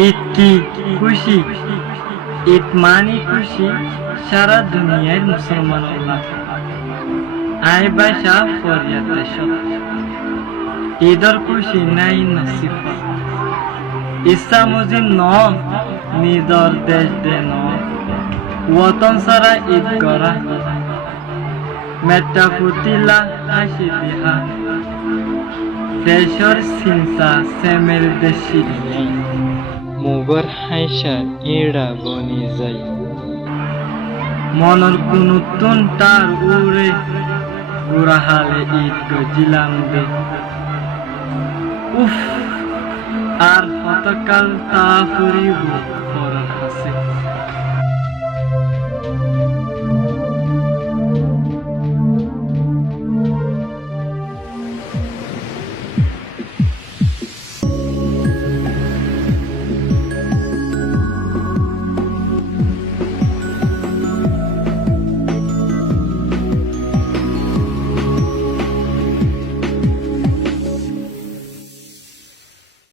ঈদ কি খুশি, ঈদ মানি খুশি সারা দুনিয়ার মুসলমান আই বাসা ফরিয়াদ দেশ ঈদর খুশি নাই নসিব ইচ্ছা মুজিব ন নিজর দেশ দে ন ওতন সারা ঈদ করা মেটা ফুটিলা হাসি দিহা দেশর চিন্তা সেমেল দেশি মুগর হাইসা এড়া বনি যাই মনর কুনুতুন তার উড়ে গুড়াহালে ঈদ গজিলাম দে উফ আর কতকাল তা ফুরিব